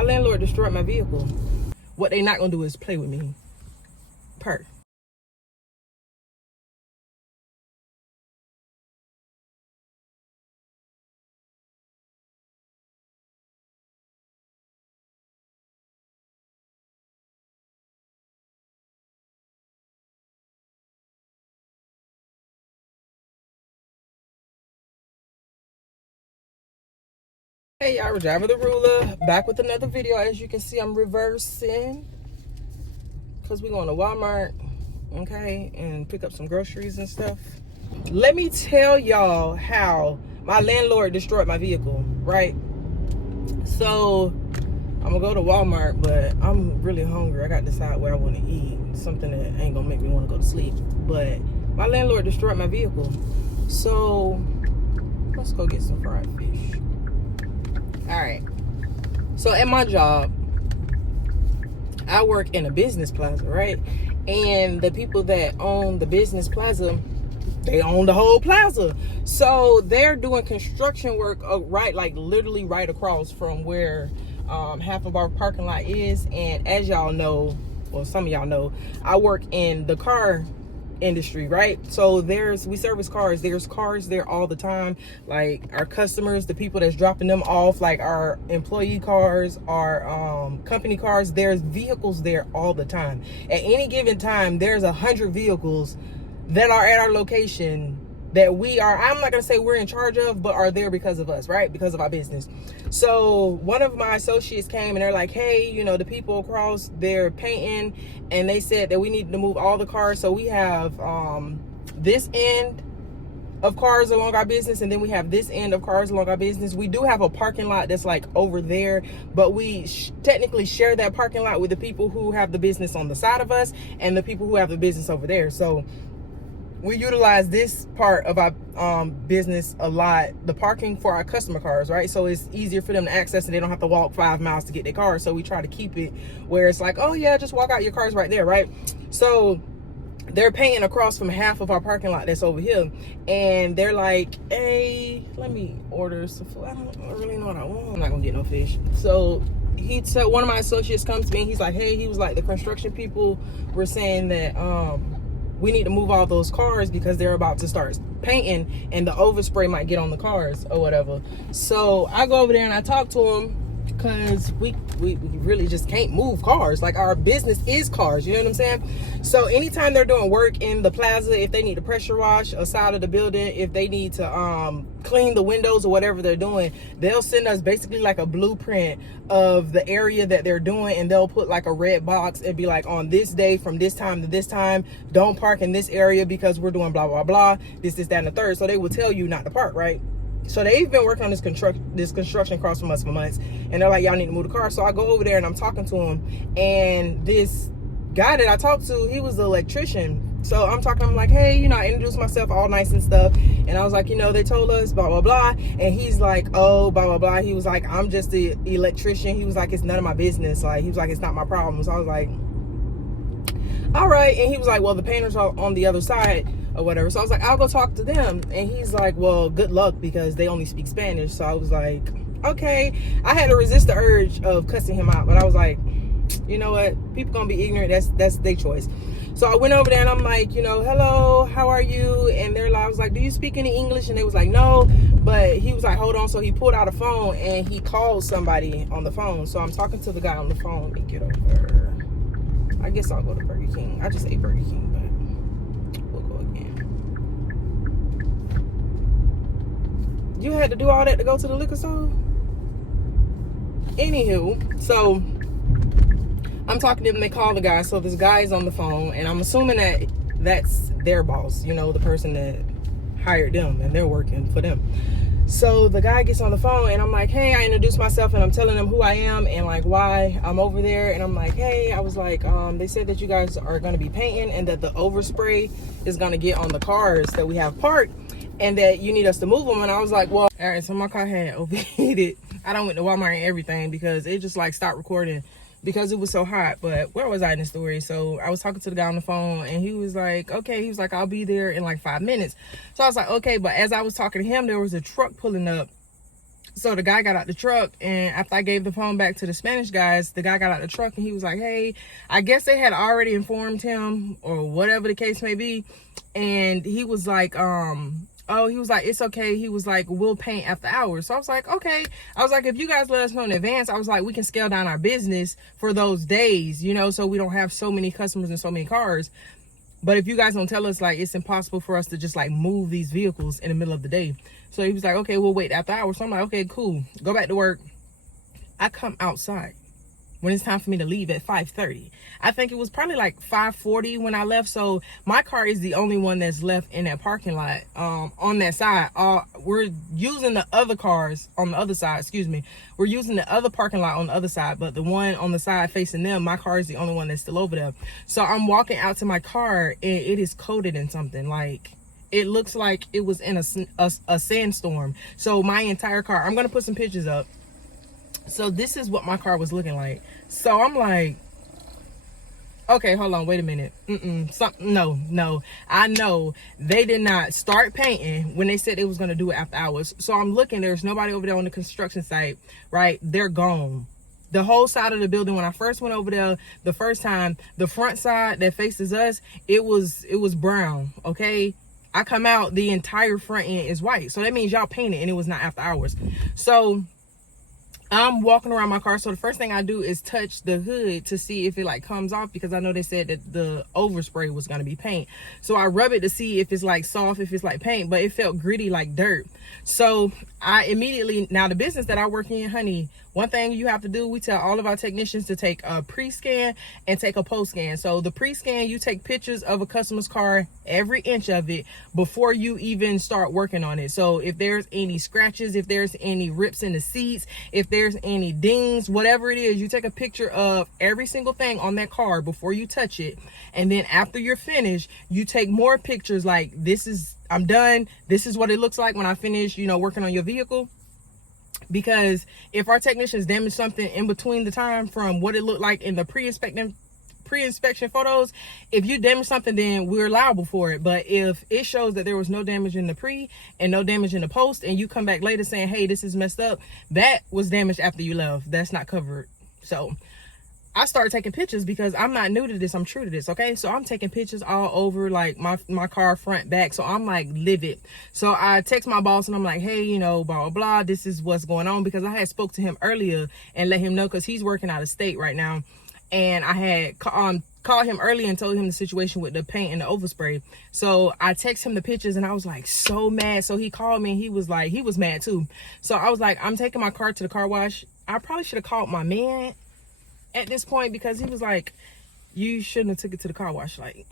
My landlord destroyed my vehicle. What they not gonna do is play with me. Per. Hey y'all, Driver the Ruler, back with another video. As you can see, I'm reversing because we're going to Walmart, okay, and pick up some groceries and stuff. Let me tell y'all how my landlord destroyed my vehicle, right? So I'm gonna go to Walmart, but I'm really hungry. I got to decide where I want to eat, something that ain't gonna make me want to go to sleep. But my landlord destroyed my vehicle, so let's go get some fried fish. All right, so at my job, I work in a business plaza, right? And the people that own the business plaza, they own the whole plaza. So they're doing construction work right, like literally right across from where half of our parking lot is. And as y'all know, well, some of y'all know, I work in the car industry, right? So we service cars. There's cars there all the time, like our customers, the people that's dropping them off, like our employee cars, our company cars. There's vehicles there all the time. At any given time, there's 100 vehicles that are at our location that I'm not gonna say we're in charge of, but are there because of us, right? Because of our business. So one of my associates came and they're like, hey, you know, the people across, they're painting, and they said that we need to move all the cars. So we have this end of cars along our business, and then we have this end of cars along our business. We do have a parking lot that's like over there, but we technically share that parking lot with the people who have the business on the side of us and the people who have the business over there. So we utilize this part of our business a lot, the parking for our customer cars, right? So it's easier for them to access and they don't have to walk 5 miles to get their car. So we try to keep it where it's like, oh yeah, just walk out, your car's right there, right? So they're paying across from half of our parking lot that's over here. And they're like, hey, let me order some food. I don't really know what I want. I'm not gonna get no fish. So he said, one of my associates comes to me and he's like, hey, he was like, the construction people were saying that we need to move all those cars because they're about to start painting and the overspray might get on the cars or whatever. So I go over there and I talk to him because we really just can't move cars. Like, our business is cars, you know what I'm saying? So anytime they're doing work in the plaza, if they need to pressure wash a side of the building, if they need to clean the windows or whatever they're doing, they'll send us basically like a blueprint of the area that they're doing, and they'll put like a red box and be like, on this day from this time to this time, don't park in this area because we're doing blah blah blah, this that and the third. So they will tell you not to park, right? So they've been working on this construction across from us for months, and they're like, y'all need to move the car. So I go over there and I'm talking to him, and this guy that I talked to, he was the electrician. So I'm talking, I'm like, hey, you know, I introduced myself all nice and stuff, and I was like, you know, they told us blah blah blah, and he's like, oh, blah blah blah. He was like, I'm just the electrician. He was like, it's none of my business. Like, he was like, it's not my problem. So I was like, all right. And he was like, well, the painters are on the other side or whatever. So I was like, I'll go talk to them. And he's like, well, good luck because they only speak Spanish. So I was like, okay. I had to resist the urge of cussing him out, but I was like, you know what, people gonna be ignorant, that's their choice. So I went over there and I'm like, you know, hello, how are you? And I was like, do you speak any English? And they was like, no. But he was like, hold on. So he pulled out a phone and he called somebody on the phone. So I'm talking to the guy on the phone. Let me get over. I guess I'll go to Burger King. I just ate Burger King, but we'll go again. You had to do all that to go to the liquor store? Anywho, so I'm talking to them, they call the guy. So this guy is on the phone, and I'm assuming that that's their boss, you know, the person that hired them and they're working for them. So the guy gets on the phone and I'm like, hey, I introduced myself and I'm telling them who I am and like why I'm over there. And I'm like, hey, I was like, they said that you guys are going to be painting and that the overspray is going to get on the cars that we have parked and that you need us to move them. And I was like, well, all right. So my car had overheated. I done went to Walmart and everything because it just like stopped recording because it was so hot. But where was I in the story? So I was talking to the guy on the phone and he was like, okay, he was like, I'll be there in like 5 minutes. So I was like, okay. But as I was talking to him, there was a truck pulling up So the guy got out the truck, and after I gave the phone back to the Spanish guys, the guy got out the truck and he was like, hey, I guess they had already informed him or whatever the case may be. And he was like, oh, he was like, it's okay. He was like, we'll paint after hours. So I was like, okay. I was like, if you guys let us know in advance, I was like, we can scale down our business for those days, you know, so we don't have so many customers and so many cars. But if you guys don't tell us, like, it's impossible for us to just like move these vehicles in the middle of the day. So he was like, okay, we'll wait after hours. So I'm like, okay, cool. Go back to work. I come outside when it's time for me to leave at 5:30. I think it was probably like 5:40 when I left. So my car is the only one that's left in that parking lot on that side. We're using the other cars on the other side, excuse me. We're using the other parking lot on the other side, but the one on the side facing them, my car is the only one that's still over there. So I'm walking out to my car and it is coated in something. Like, it looks like it was in a sandstorm. So my entire car, I'm going to put some pictures up. So this is what my car was looking like. So I'm like, okay, hold on, wait a minute. No. I know they did not start painting when they said it was going to do it after hours. So I'm looking, there's nobody over there on the construction site, right? They're gone. The whole side of the building, when I first went over there the first time, the front side that faces us, it was brown, okay? I come out, the entire front end is white. So that means y'all painted and it was not after hours. So I'm walking around my car. So the first thing I do is touch the hood to see if it like comes off, because I know they said that the overspray was going to be paint. So I rub it to see if it's like soft, if it's like paint, but it felt gritty like dirt. So I immediately, now the business that I work in, honey, one thing you have to do, we tell all of our technicians to take a pre-scan and take a post-scan. So the pre-scan, you take pictures of a customer's car, every inch of it, before you even start working on it. So if there's any scratches, if there's any rips in the seats, if there's any dings, whatever it is, you take a picture of every single thing on that car before you touch it. And then after you're finished, you take more pictures like, I'm done. This is what it looks like when I finish, you know, working on your vehicle. Because if our technicians damage something in between the time from what it looked like in the pre-inspection photos, if you damage something, then we're liable for it. But if it shows that there was no damage in the pre and no damage in the post, and you come back later saying, hey, this is messed up, that was damaged after you left, that's not covered. So I started taking pictures because I'm not new to this, I'm true to this, okay? So I'm taking pictures all over like my car front, back. So I'm like livid. So I text my boss and I'm like, hey, you know, blah, blah, blah, this is what's going on, because I had spoke to him earlier and let him know, because he's working out of state right now. And I had called him early and told him the situation with the paint and the overspray. So I texted him the pictures and I was like so mad. So he called me and he was mad too. So I was like, I'm taking my car to the car wash. I probably should have called my man at this point, because he was like, you shouldn't have took it to the car wash. Like,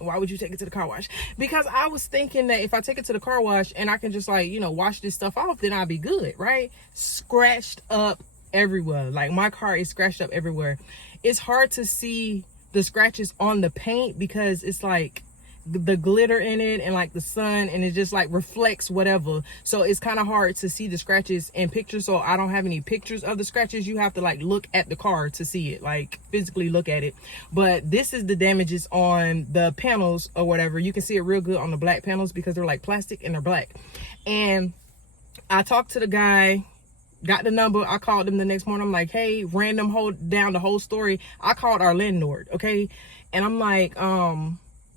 why would you take it to the car wash? Because I was thinking that if I take it to the car wash and I can just like, you know, wash this stuff off, then I'll be good, right? Scratched up everywhere. Like, my car is scratched up everywhere. It's hard to see the scratches on the paint because it's like the glitter in it and like the sun, and it just like reflects whatever. So it's kind of hard to see the scratches in pictures. So I don't have any pictures of the scratches. You have to like look at the car to see it, like physically look at it. But this is the damages on the panels or whatever. You can see it real good on the black panels because they're like plastic and they're black. And I talked to the guy, got the number. I called him the next morning. I'm like, hey, random, hold down the whole story. I called our landlord, okay? And I'm like,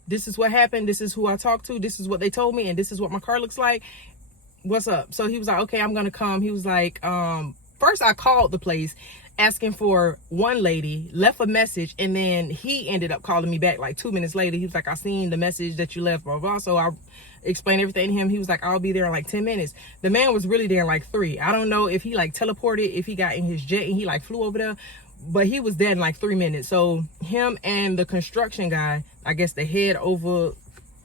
this is what happened. This is who I talked to. This is what they told me. And this is what my car looks like. What's up? So he was like, okay, I'm going to come. He was like, first I called the place asking for one lady, left a message. And then he ended up calling me back like 2 minutes later. He was like, I seen the message that you left, blah, blah, blah. So I explained everything to him. He was like, I'll be there in like 10 minutes. The man was really there in like 3. I don't know if he like teleported, if he got in his jet and he like flew over there, but he was dead in like 3 minutes. So him and the construction guy, I guess the head over,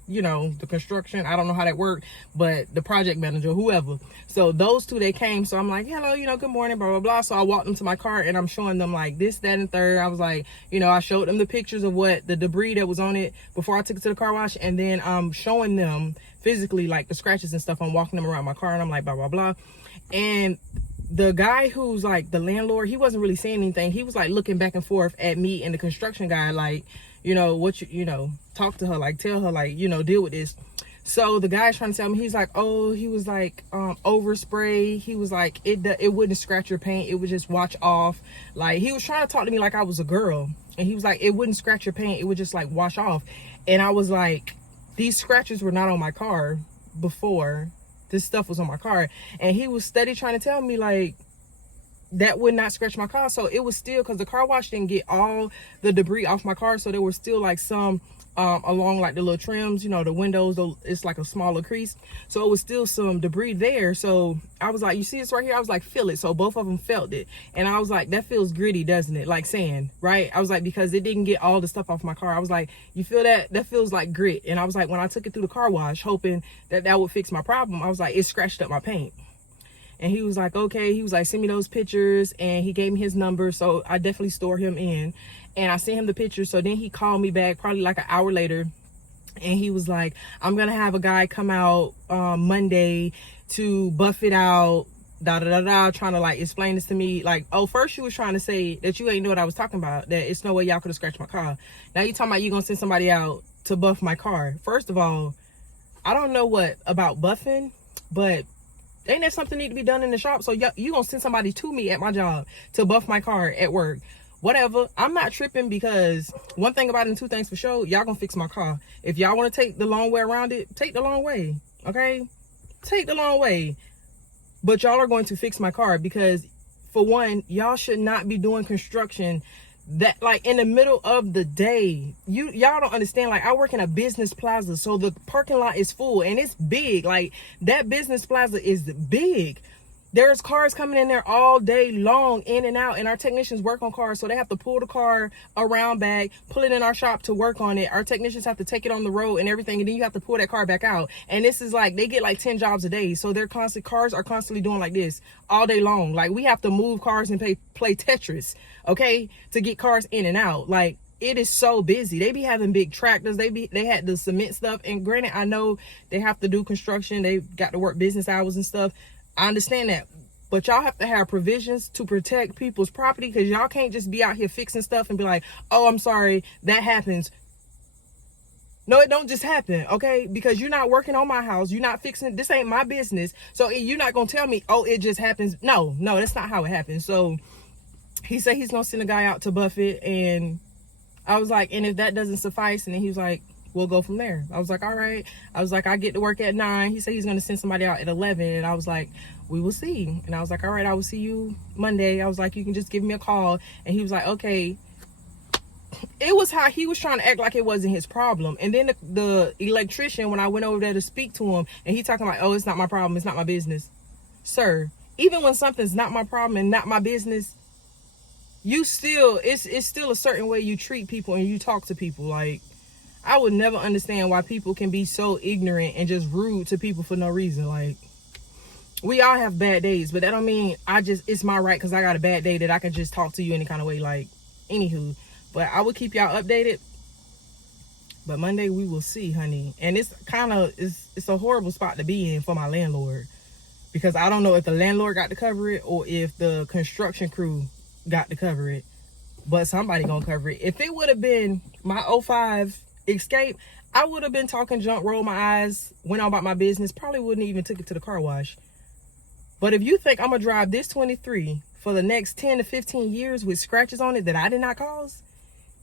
you know, the construction, I don't know how that worked, but the project manager, whoever. So those two, they came. So I'm like, hello, you know, good morning, blah, blah, blah. So I walked them to my car and I'm showing them like this, that, and third. I was like, you know, I showed them the pictures of what the debris that was on it before I took it to the car wash. And then I'm showing them physically like the scratches and stuff. I'm walking them around my car and I'm like, blah, blah, blah. And the guy who's like the landlord, he wasn't really saying anything. He was like looking back and forth at me and the construction guy, like, you know, what you know, talk to her, like tell her, like, you know, deal with this. So the guy's trying to tell me, he's like, oh, he was like, overspray. He was like, it wouldn't scratch your paint. It would just wash off. Like, he was trying to talk to me like I was a girl. And he was like, it wouldn't scratch your paint. It would just like wash off. And I was like, these scratches were not on my car before this stuff was on my car. And he was steady trying to tell me like, that would not scratch my car. So it was still, because the car wash didn't get all the debris off my car, so there were still like some along like the little trims, you know, the windows, it's like a smaller crease, so it was still some debris there. So I was like, you see this right here? I was like, feel it. So both of them felt it, and I was like, that feels gritty, doesn't it? Like sand, right? I was like, because it didn't get all the stuff off my car. I was like, you feel that? That feels like grit. And I was like, when I took it through the car wash hoping that that would fix my problem, I was like, it scratched up my paint. And he was like, okay. He was like, send me those pictures. And he gave me his number. So I definitely store him in. And I sent him the pictures. So then he called me back probably like an hour later. And he was like, I'm going to have a guy come out Monday to buff it out. Trying to like explain this to me. Like, oh, first you was trying to say that you ain't know what I was talking about. That it's no way y'all could have scratched my car. Now you talking about you going to send somebody out to buff my car. First of all, I don't know what about buffing, but ain't that something need to be done in the shop? So you gonna send somebody to me at my job to buff my car at work? Whatever. I'm not tripping, because one thing about it and two things for sure, y'all gonna fix my car. If y'all want to take the long way around it, take the long way. Okay, take the long way. But y'all are going to fix my car, because for one, y'all should not be doing construction that like in the middle of the day. Y'all don't understand. Like, I work in a business plaza, so the parking lot is full and it's big. Like, that business plaza is big. There's cars coming in there all day long, in and out, and our technicians work on cars, so they have to pull the car around back, pull it in our shop to work on it. Our technicians have to take it on the road and everything, and then you have to pull that car back out. And this is like, they get like 10 jobs a day, so cars are constantly doing like this all day long. Like, we have to move cars and play Tetris, okay, to get cars in and out. Like, it is so busy. They be having big tractors. They had the cement stuff, and granted, I know they have to do construction. They got to work business hours and stuff. I understand that, but y'all have to have provisions to protect people's property, because y'all can't just be out here fixing stuff and be like, oh, I'm sorry, that happens. No, it don't just happen, okay? Because you're not working on my house. You're not fixing, this ain't my business. So you're not going to tell me, oh, it just happens. No, that's not how it happens. So he said he's going to send a guy out to buff it. And I was like, and if that doesn't suffice, and then he was like, we'll go from there. I was like, all right. I was like, I get to work at 9. He said he's going to send somebody out at 11. And I was like, we will see. And I was like, all right, I will see you Monday. I was like, you can just give me a call. And he was like, okay. It was how he was trying to act like it wasn't his problem. And then the electrician, when I went over there to speak to him, and he talking like, oh, it's not my problem. It's not my business. Sir, even when something's not my problem and not my business, you still, it's still a certain way you treat people and you talk to people. Like, I would never understand why people can be so ignorant and just rude to people for no reason. Like, we all have bad days, but that don't mean it's my right because I got a bad day that I can just talk to you any kind of way. Like, anywho, but I will keep y'all updated. But Monday we will see, honey. And it's a horrible spot to be in for my landlord, because I don't know if the landlord got to cover it or if the construction crew got to cover it, but somebody gonna cover it. If it would have been my 05 Escape, I would have been talking junk, rolled my eyes, went on about my business, probably wouldn't even took it to the car wash. But if you think I'm gonna drive this 23 for the next 10 to 15 years with scratches on it that I did not cause,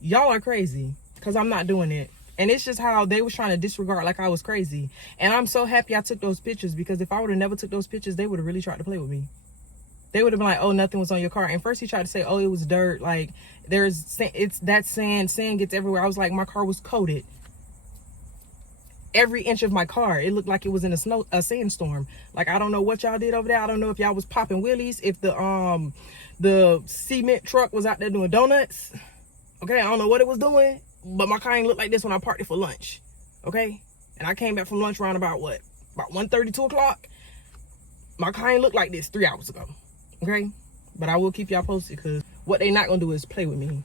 y'all are crazy, because I'm not doing it. And it's just how they was trying to disregard like I was crazy. And I'm so happy I took those pictures, because if I would have never took those pictures, they would have really tried to play with me. They would have been like, oh, nothing was on your car. And first he tried to say, oh, it was dirt. Like, it's that sand gets everywhere. I was like, my car was coated. Every inch of my car, it looked like it was in a sandstorm. Like, I don't know what y'all did over there. I don't know if y'all was popping wheelies, if the cement truck was out there doing donuts. Okay, I don't know what it was doing, but my car ain't look like this when I parked it for lunch. Okay, and I came back from lunch around about 1:30, 2 o'clock. My car ain't look like this 3 hours ago. Okay, but I will keep y'all posted, because what they not gonna do is play with me.